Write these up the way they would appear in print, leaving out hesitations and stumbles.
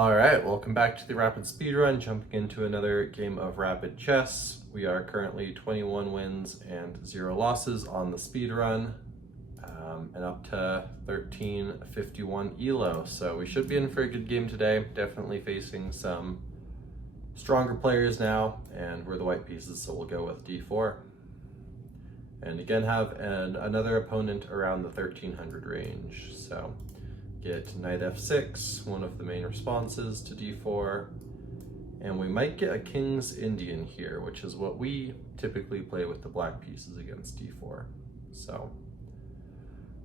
All right, welcome back to the Rapid Speedrun, jumping into another game of Rapid Chess. We are currently 21 wins and 0 losses on the speedrun, and up to 1351 elo. So we should be in for a good game today. Definitely facing some stronger players now, and we're the white pieces, so we'll go with d4. And again, have another opponent around the 1300 range. So get knight f6, one of the main responses to d4, and we might get a king's Indian here, which is what we typically play with the black pieces against d4. So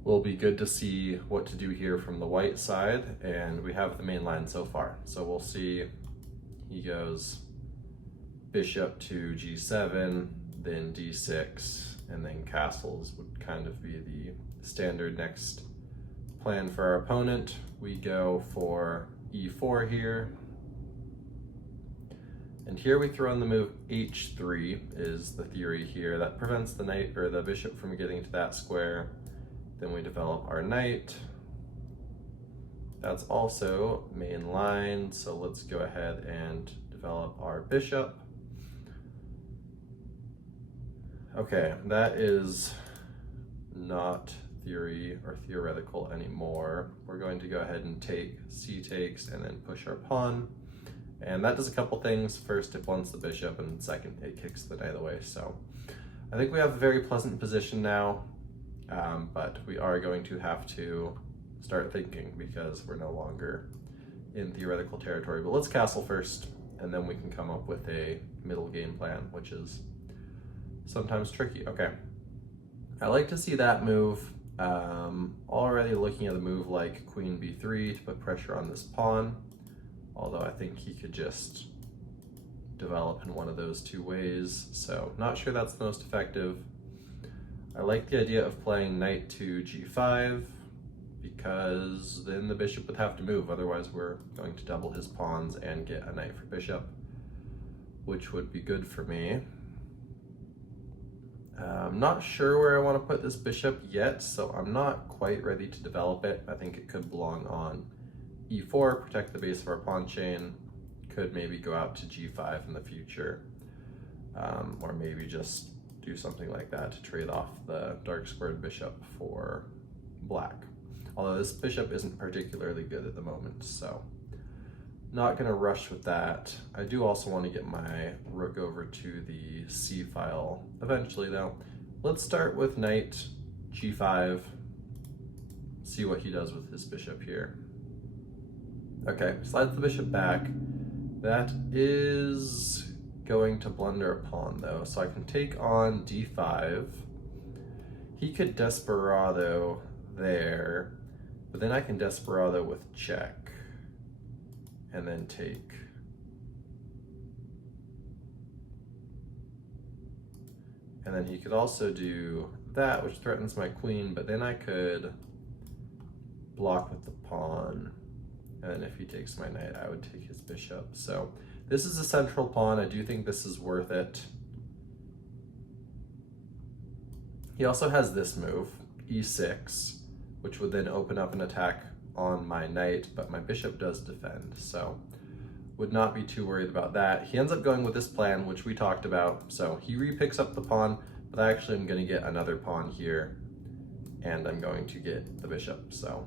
will be good to see what to do here from the white side, and we have the main line so far. So we'll see, he goes bishop to g7, then d6, and then castles would kind of be the standard next plan for our opponent. We go for e4 here. And here we throw in the move h3 is the theory here. That prevents the knight or the bishop from getting to that square. Then we develop our knight. That's also main line, so let's go ahead and develop our bishop. Okay, that is not theory or theoretical anymore. We're going to go ahead and take c takes and then push our pawn. And that does a couple things. First, it blunts the bishop, and second, it kicks the knight away. So I think we have a very pleasant position now, but we are going to have to start thinking because we're no longer in theoretical territory. But let's castle first, and then we can come up with a middle game plan, which is sometimes tricky. Okay, I like to see that move. Already looking at a move like queen b3 to put pressure on this pawn, although I think he could just develop in one of those two ways, so not sure that's the most effective. I like the idea of playing knight to g5 because then the bishop would have to move, otherwise we're going to double his pawns and get a knight for bishop, which would be good for me. I'm not sure where I want to put this bishop yet, so I'm not quite ready to develop it. I think it could belong on e4, protect the base of our pawn chain, could maybe go out to g5 in the future, or maybe just do something like that to trade off the dark squared bishop for black. Although this bishop isn't particularly good at the moment, so not going to rush with that. I do also want to get my rook over to the c file eventually though. Let's start with knight g5, see what he does with his bishop here. Okay, slides the bishop back. That is going to blunder a pawn though, so I can take on d5. He could desperado there, but then I can desperado with check and then take. And then he could also do that, which threatens my queen, but then I could block with the pawn. And then if he takes my knight, I would take his bishop. So this is a central pawn. I do think this is worth it. He also has this move, e6, which would then open up an attack on my knight, but my bishop does defend, so would not be too worried about that. He ends up going with this plan, which we talked about. So he re-picks up the pawn, but I actually am going to get another pawn here, and I'm going to get the bishop. So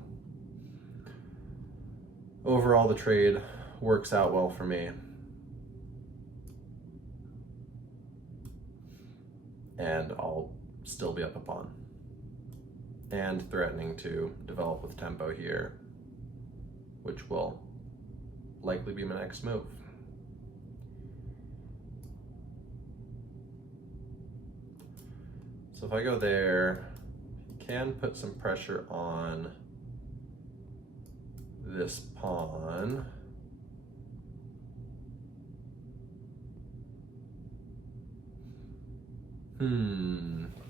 overall, the trade works out well for me. And I'll still be up a pawn. And threatening to develop with tempo here, which will likely be my next move. So if I go there, he can put some pressure on this pawn.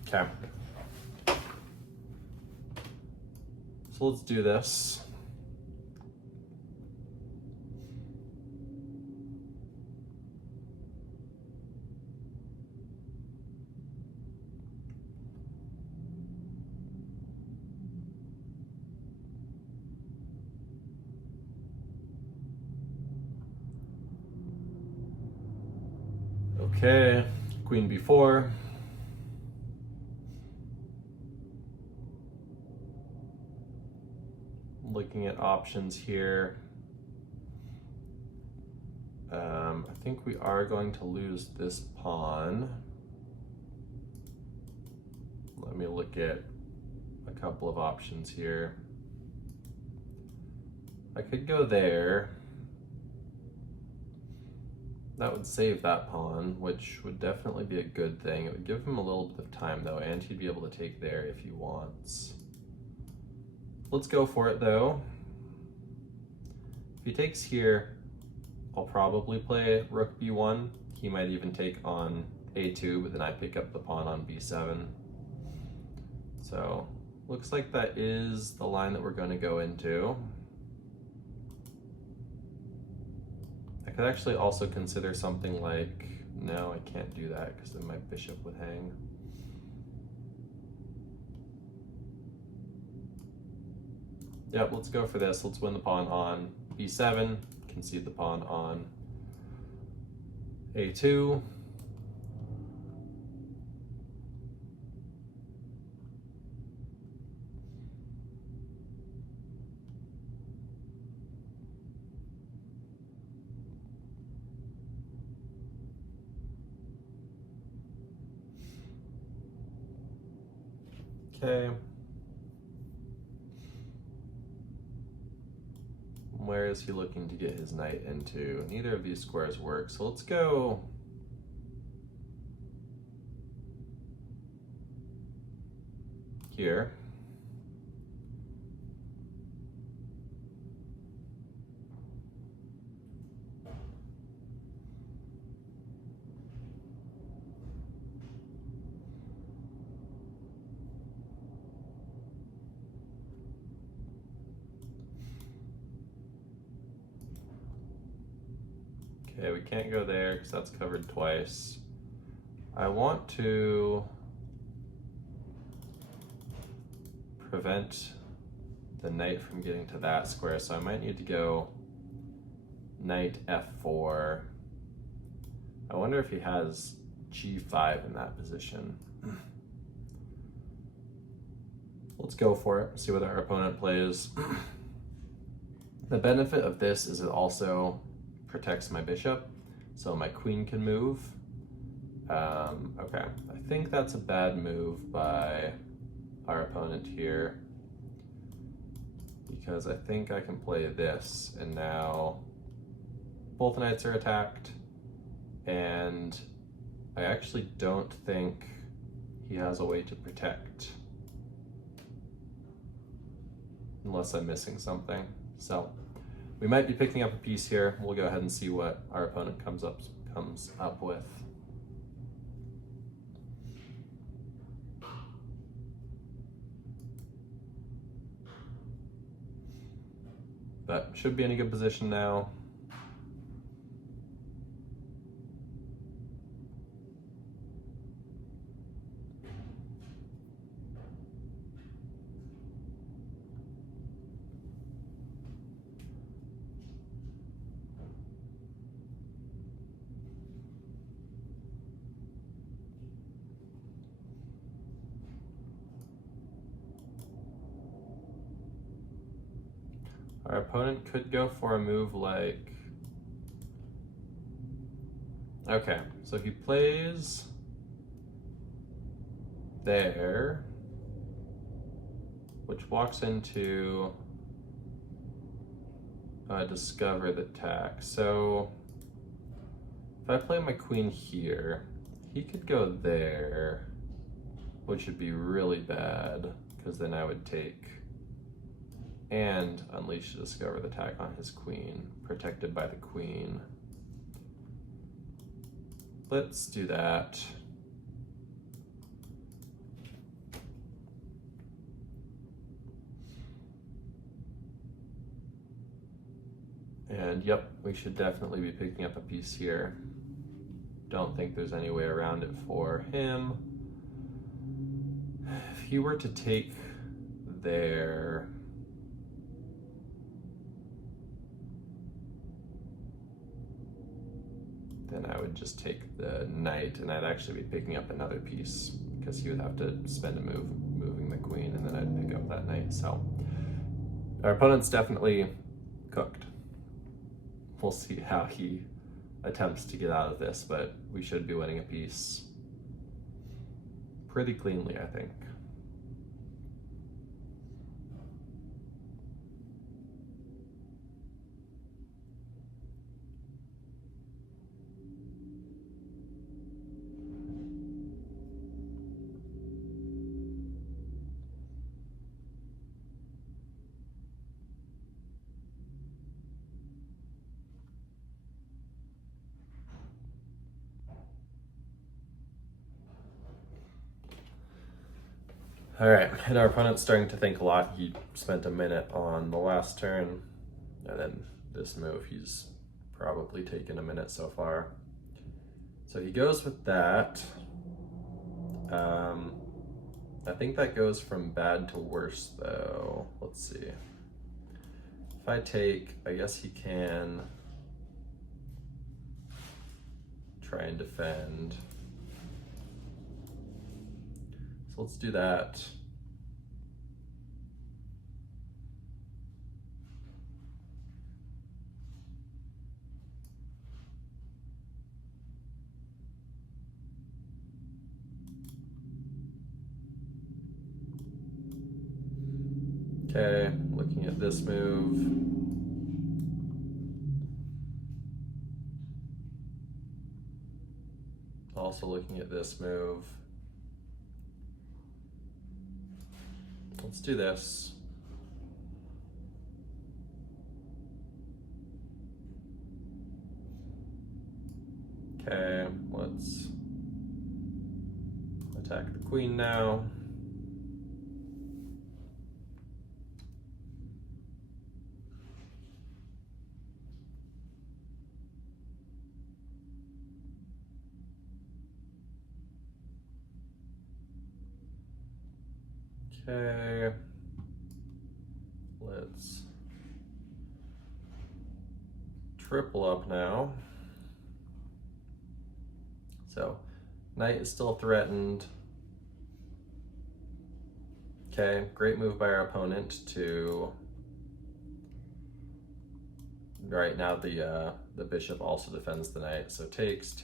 Okay. So let's do this. Okay, queen b4. Looking at options here. I think we are going to lose this pawn. Let me look at a couple of options here. I could go there. That would save that pawn, which would definitely be a good thing. It would give him a little bit of time though, and he'd be able to take there if he wants. Let's go for it though. If he takes here, I'll probably play rook b1. He might even take on a2, but then I pick up the pawn on b7. So looks like that is the line that we're going to go into. I could actually also consider something like, no, I can't do that because then my bishop would hang. Yep, let's go for this. Let's win the pawn on b7, concede the pawn on a2. Okay. Where is he looking to get his knight into? Neither of these squares work, so let's go here. Okay, we can't go there because that's covered twice. I want to prevent the knight from getting to that square, so I might need to go knight f4. I wonder if he has g5 in that position. Let's go for it, see what our opponent plays. The benefit of this is it also protects my bishop, so my queen can move. Okay, I think that's a bad move by our opponent here, because I think I can play this, and now both knights are attacked, and I actually don't think he has a way to protect, unless I'm missing something. So we might be picking up a piece here. We'll go ahead and see what our opponent comes up with. But should be in a good position now. Our opponent could go for a move like, okay, so he plays there, which walks into discover the attack. So if I play my queen here, he could go there, which would be really bad, because then I would take and unleash the discover the attack on his queen, protected by the queen. Let's do that. And yep, we should definitely be picking up a piece here. Don't think there's any way around it for him. If he were to take there, then I would just take the knight, and I'd actually be picking up another piece because he would have to spend a move moving the queen, and then I'd pick up that knight. So our opponent's definitely cooked. We'll see how he attempts to get out of this, but we should be winning a piece pretty cleanly, I think. All right, and our opponent's starting to think a lot. He spent a minute on the last turn, and then this move, he's probably taken a minute so far. So he goes with that. I think that goes from bad to worse, though. Let's see. If I take, I guess he can try and defend. So let's do that. Okay, looking at this move. Also looking at this move. Let's do this. Okay, let's attack the queen now. Okay, let's triple up now. So, knight is still threatened. Okay, great move by our opponent to... Right now the bishop also defends the knight, so takes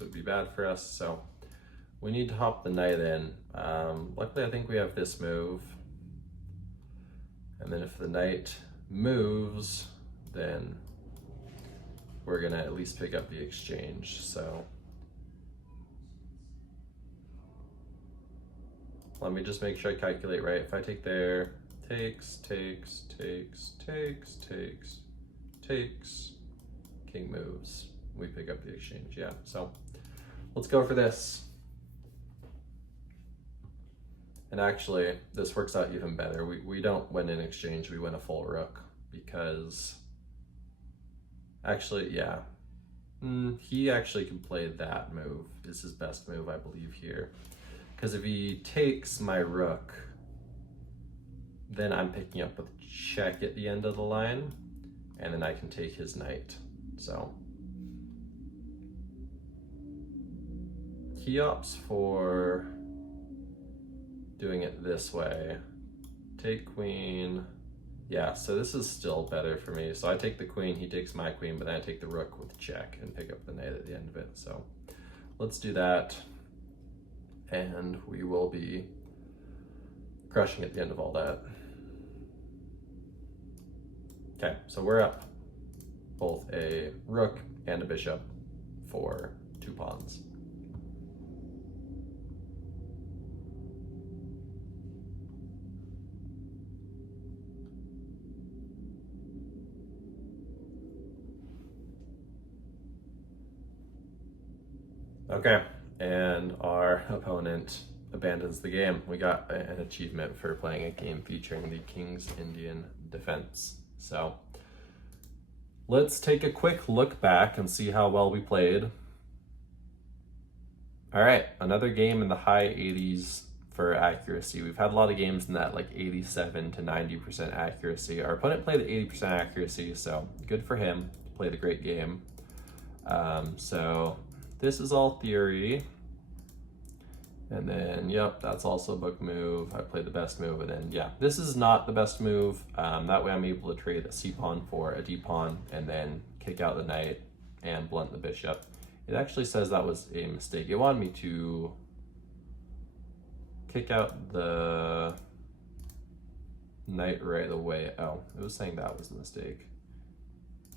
would be bad for us, so we need to hop the knight in. Luckily I think we have this move, and then if the knight moves, then we're gonna at least pick up the exchange. So let me just make sure I calculate right. If I take there, takes, king moves, we pick up the exchange. Yeah, so let's go for this. And actually, this works out even better. We don't win an exchange, we win a full rook, because actually, yeah, he actually can play that move. It's his best move, I believe, here. Because if he takes my rook, then I'm picking up with check at the end of the line, and then I can take his knight. So he opts for doing it this way. Take queen. Yeah, so this is still better for me. So I take the queen, he takes my queen, but then I take the rook with check and pick up the knight at the end of it. So let's do that, and we will be crushing at the end of all that. Okay, so we're up both a rook and a bishop for 2 pawns. Okay, and our opponent abandons the game. We got an achievement for playing a game featuring the King's Indian defense. So let's take a quick look back and see how well we played. All right, another game in the high 80s for accuracy. We've had a lot of games in that like 87 to 90% accuracy. Our opponent played at 80% accuracy, so good for him. play the great game. So this is all theory. And then, yep, that's also a book move. I played the best move, and then, yeah, this is not the best move. That way I'm able to trade a C pawn for a D pawn and then kick out the knight and blunt the bishop. It actually says that was a mistake. It wanted me to kick out the knight right away. Oh, it was saying that was the mistake.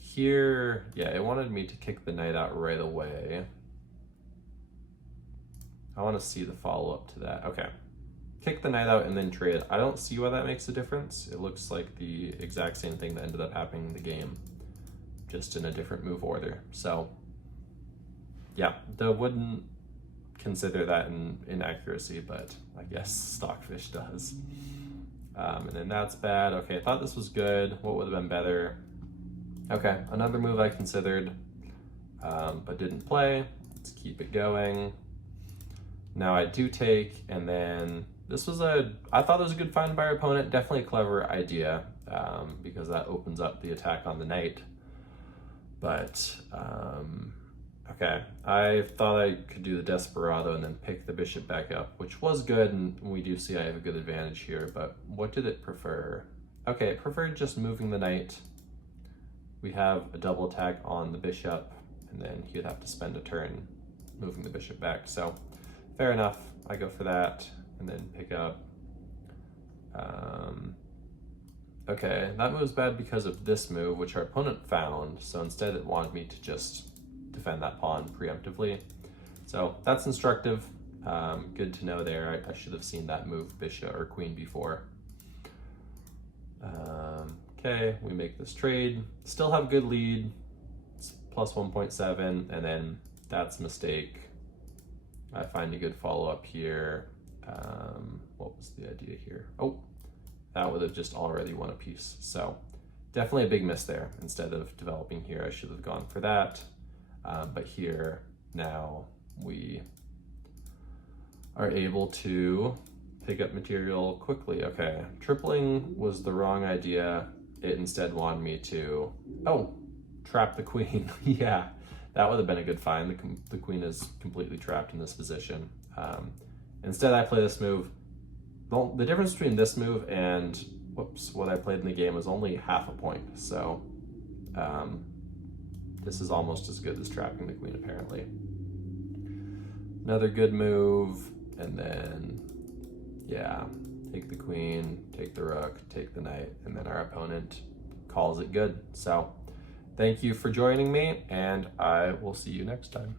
Here, yeah, it wanted me to kick the knight out right away. I want to see the follow-up to that. Okay. Kick the knight out and then trade. I don't see why that makes a difference. It looks like the exact same thing that ended up happening in the game, just in a different move order. So, yeah, I wouldn't consider that an inaccuracy, but I guess Stockfish does. And then that's bad. Okay, I thought this was good. What would have been better? Okay, another move I considered, but didn't play. Let's keep it going. Now I do take, and then this was I thought it was a good find by our opponent, definitely a clever idea, because that opens up the attack on the knight. But, okay, I thought I could do the Desperado and then pick the bishop back up, which was good, and we do see I have a good advantage here, but what did it prefer? Okay, it preferred just moving the knight. We have a double attack on the bishop, and then he would have to spend a turn moving the bishop back, so fair enough, I go for that, and then pick up. Okay, that move's bad because of this move, which our opponent found, so instead it wanted me to just defend that pawn preemptively. So that's instructive, good to know there. I should have seen that move bishop or queen before. Okay, we make this trade, still have good lead, it's plus 1.7, and then that's a mistake. I find a good follow-up here. What was the idea here? Oh, that would have just already won a piece. So definitely a big miss there. Instead of developing here, I should have gone for that. But here, now we are able to pick up material quickly. Okay, tripling was the wrong idea. It instead wanted me to, oh, trap the queen. Yeah. That would have been a good find. The queen is completely trapped in this position. Instead, I play this move. The difference between this move and what I played in the game was only half a point. So this is almost as good as trapping the queen, apparently. Another good move, and then, yeah, take the queen, take the rook, take the knight, and then our opponent calls it good. So thank you for joining me, and I will see you next time.